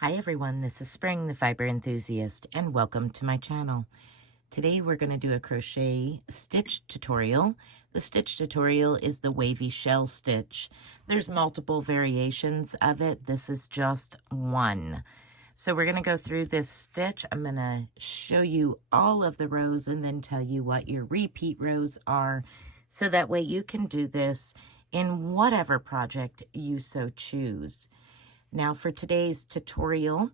Hi everyone, this is Spring, the fiber enthusiast, and welcome to my channel. Today we're going to do a crochet stitch tutorial. The stitch tutorial is the wavy shell stitch. There's multiple variations of it. This is just one. So we're going to go through this stitch. I'm going to show you all of the rows and then tell you what your repeat rows are, so that way you can do this in whatever project you so choose. Now for today's tutorial,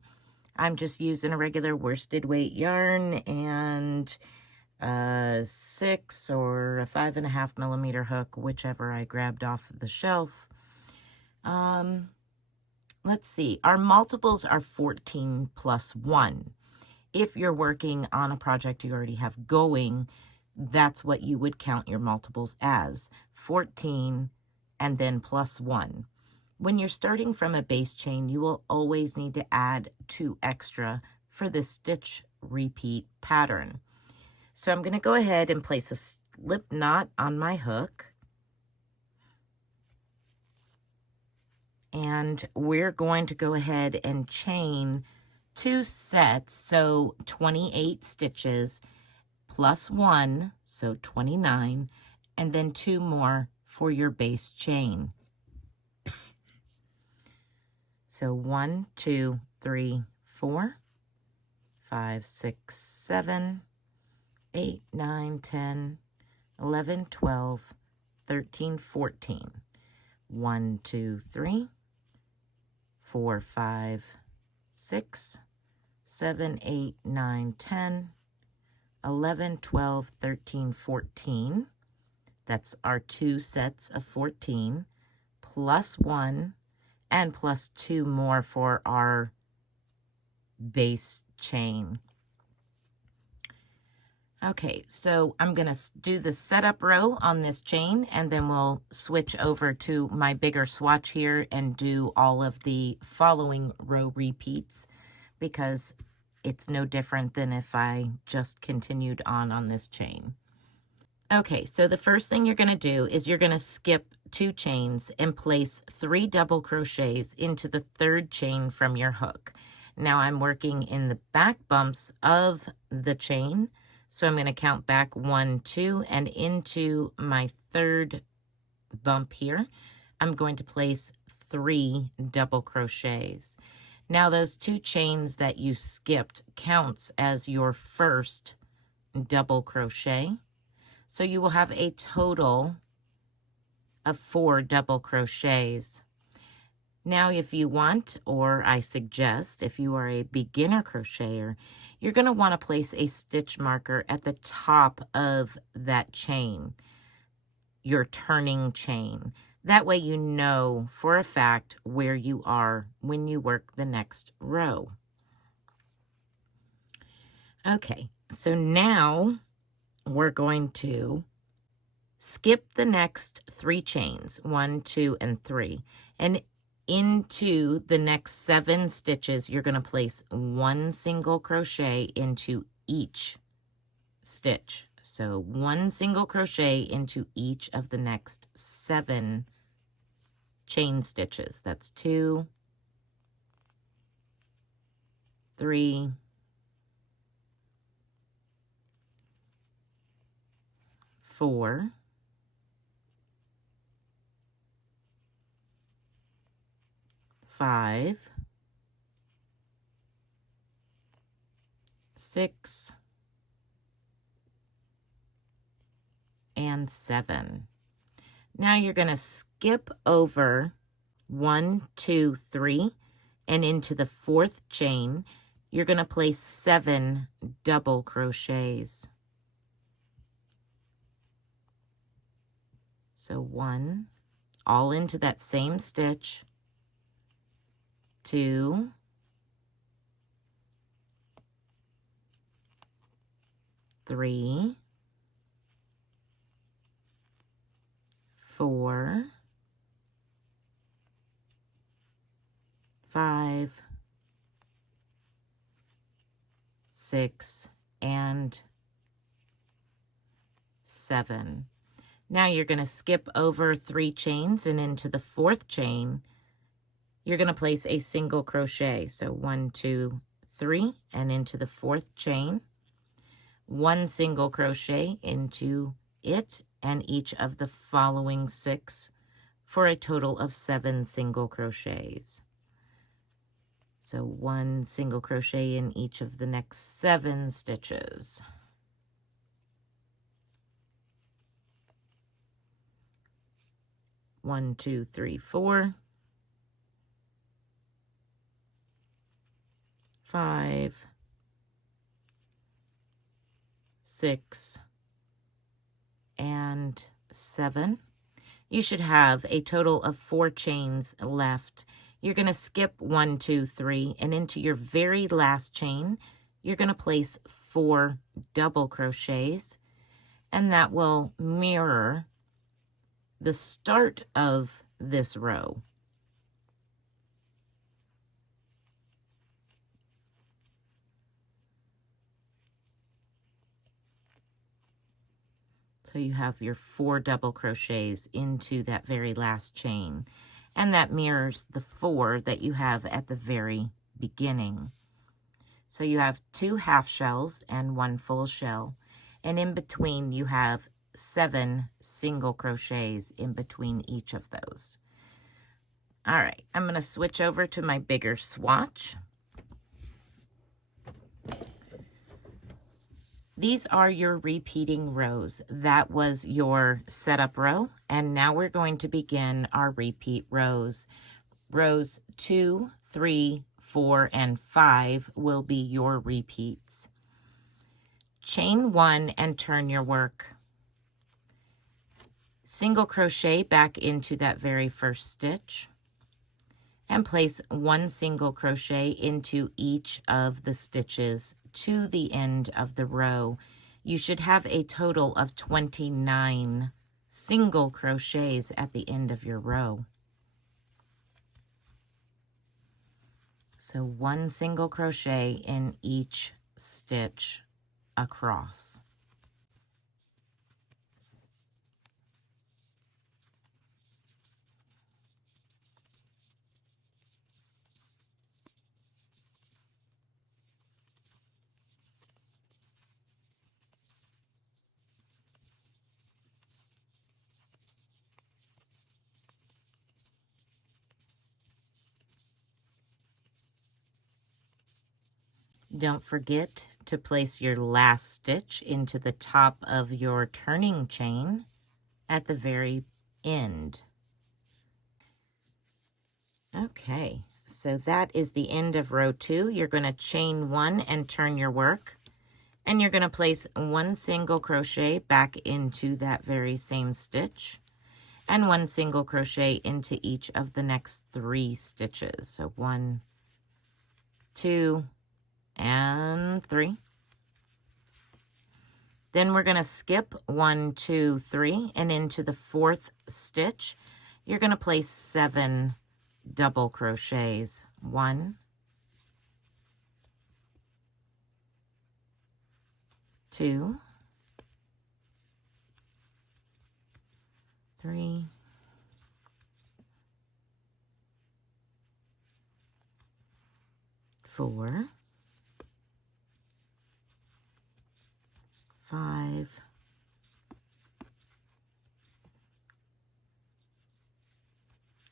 I'm just using a regular worsted weight yarn and a 6 or a 5.5 millimeter hook, whichever I grabbed off the shelf. Let's see, our multiples are 14 plus 1. If you're working on a project you already have going, that's what you would count your multiples as, 14 and then plus 1. When you're starting from a base chain, you will always need to add 2 extra for the stitch repeat pattern. So I'm going to go ahead and place a slip knot on my hook. And we're going to go ahead and chain 2 sets, so 28 stitches plus 1, so 29, and then 2 more for your base chain. So 1, 2, 3, 4, 5, 6, 7, 8, 9, 10, 11, 12, 13, 14. 1, 2, 3, 4, 5, 6, 7, 8, 9, 10, 11, 12, 13, 14. That's our 2 sets of 14, plus 1, and plus 2 more for our base chain. Okay, so I'm going to do the setup row on this chain, and then we'll switch over to my bigger swatch here and do all of the following row repeats, because it's no different than if I just continued on this chain. Okay, so the first thing you're going to do is you're going to skip 2 chains and place 3 double crochets into the 3rd chain from your hook. Now I'm working in the back bumps of the chain, so I'm going to count back 1, 2, and into my 3rd bump here, I'm going to place 3 double crochets. Now those 2 chains that you skipped counts as your first double crochet. So you will have a total of 4 double crochets. Now, if you want, or I suggest, if you are a beginner crocheter, you're going to want to place a stitch marker at the top of that chain, your turning chain. That way you know for a fact where you are when you work the next row. Okay, so now we're going to skip the next 3 chains, 1, 2, and 3, and into the next 7 stitches, you're going to place 1 single crochet into each stitch. So 1 single crochet into each of the next 7 chain stitches. That's 2, 3, 4, 5, 6, and 7. Now you're going to skip over 1, 2, 3, and into the 4th chain, you're going to place 7 double crochets. So 1, all into that same stitch, 2, 3, 4, 5, 6, and 7. Now you're going to skip over 3 chains and into the 4th chain, you're going to place a single crochet. So 1, 2, 3, and into the 4th chain, 1 single crochet into it and each of the following 6 for a total of 7 single crochets. So 1 single crochet in each of the next 7 stitches. One, 2, 3, 4, 5, 6, and 7. You should have a total of 4 chains left. You're going to skip 1, 2, 3, and into your very last chain, you're going to place 4 double crochets, and that will mirror the start of this row. So you have your 4 double crochets into that very last chain, and that mirrors the 4 that you have at the very beginning. So you have 2 half shells and 1 full shell, and in between you have 7 single crochets in between each of those. All right, I'm going to switch over to my bigger swatch. These are your repeating rows. That was your setup row, and now we're going to begin our repeat rows. Rows 2, 3, 4, and 5 will be your repeats. Chain 1 and turn your work. Single crochet back into that very first stitch, and place 1 single crochet into each of the stitches to the end of the row. You should have a total of 29 single crochets at the end of your row. So 1 single crochet in each stitch across. Don't forget to place your last stitch into the top of your turning chain at the very end. Okay, so that is the end of row 2. You're going to chain 1 and turn your work, and you're going to place 1 single crochet back into that very same stitch, and 1 single crochet into each of the next 3 stitches. So 1, 2, and 3. Then we're going to skip 1, 2, 3, and into the 4th stitch, you're going to place 7 double crochets. 1, 2, 3, 4, 5,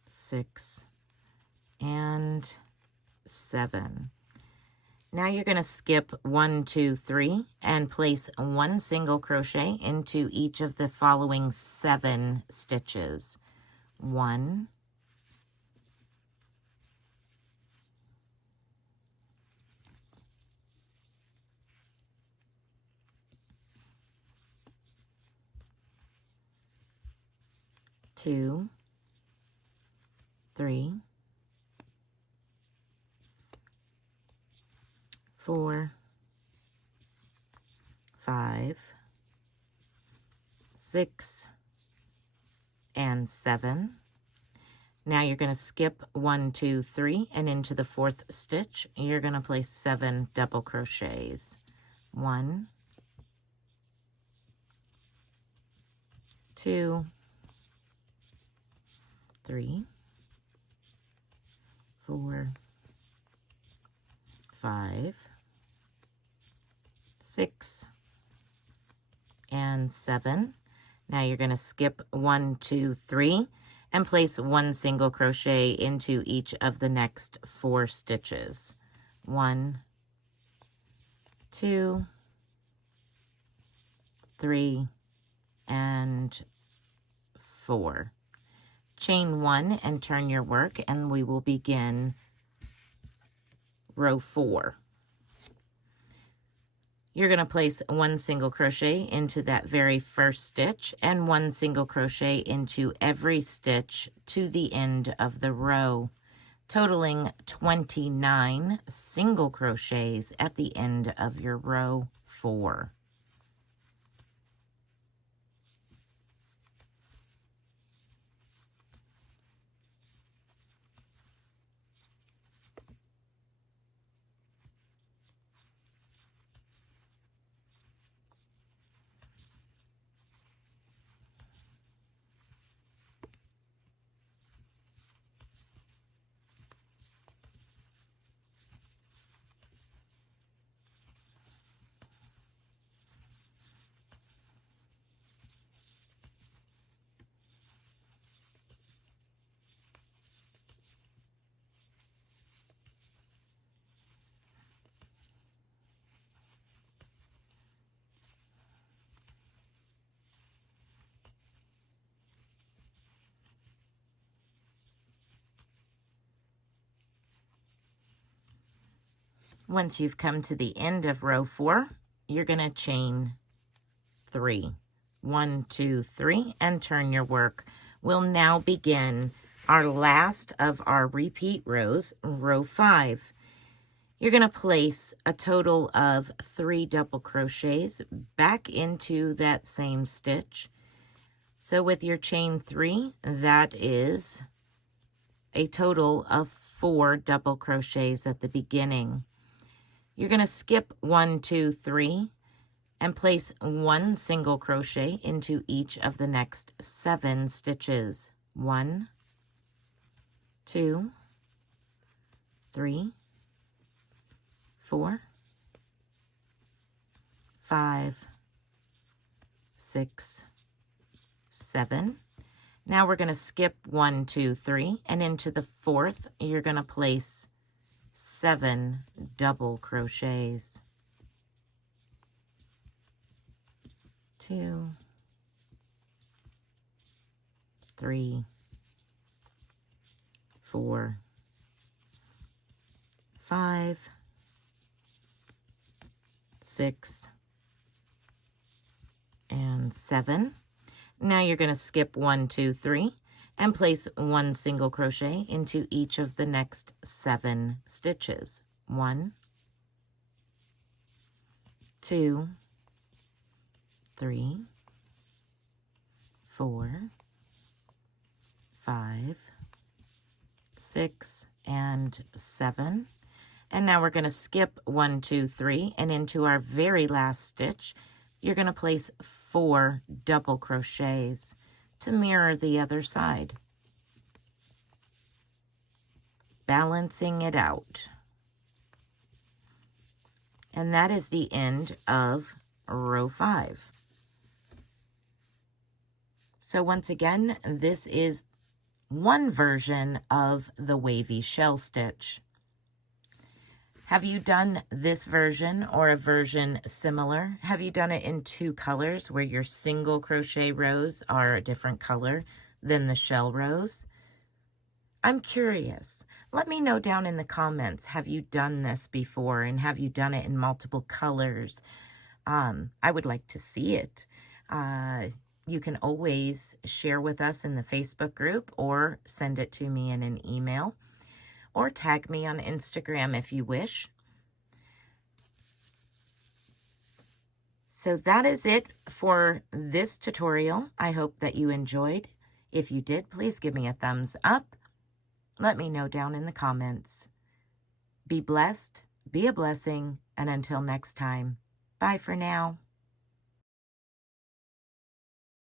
6, and 7. Now you're going to skip 1, 2, 3 and place 1 single crochet into each of the following 7 stitches. 1, 2, 3, 4, 5, 6, and 7. Now you're going to skip 1, 2, 3, and into the 4th stitch, you're going to place 7 double crochets. 1, 2, 3, 4, 5, 6, and 7. Now you're going to skip 1, 2, 3 and place 1 single crochet into each of the next 4 stitches. 1, 2, 3, and 4. Chain 1 and turn your work, and we will begin row 4. You're going to place 1 single crochet into that very first stitch and 1 single crochet into every stitch to the end of the row, totaling 29 single crochets at the end of your row 4. Once you've come to the end of row 4, you're going to chain 3. 1, 2, 3, and turn your work. We'll now begin our last of our repeat rows, row 5. You're going to place a total of 3 double crochets back into that same stitch. So with your chain 3, that is a total of 4 double crochets at the beginning. You're going to skip 1, 2, 3 and place 1 single crochet into each of the next 7 stitches. 1, 2, 3, 4, 5, 6, 7. Now we're going to skip 1, 2, 3, and into the 4th, you're going to place 7 double crochets. 2, 3, 4, 5, 6, and 7. Now you're going to skip 1, 2, 3 and place 1 single crochet into each of the next 7 stitches. 1, 2, 3, 4, 5, 6, and 7. And now we're going to skip 1, 2, 3, and into our very last stitch, you're going to place 4 double crochets to mirror the other side, balancing it out. And that is the end of row 5. So once again, this is one version of the wavy shell stitch. Have you done this version or a version similar? Have you done it in 2 colors where your single crochet rows are a different color than the shell rows? I'm curious. Let me know down in the comments, have you done this before, and have you done it in multiple colors? I would like to see it. You can always share with us in the Facebook group or send it to me in an email, or tag me on Instagram if you wish. So that is it for this tutorial. I hope that you enjoyed. If you did, please give me a thumbs up. Let me know down in the comments. Be blessed, be a blessing, and until next time, bye for now.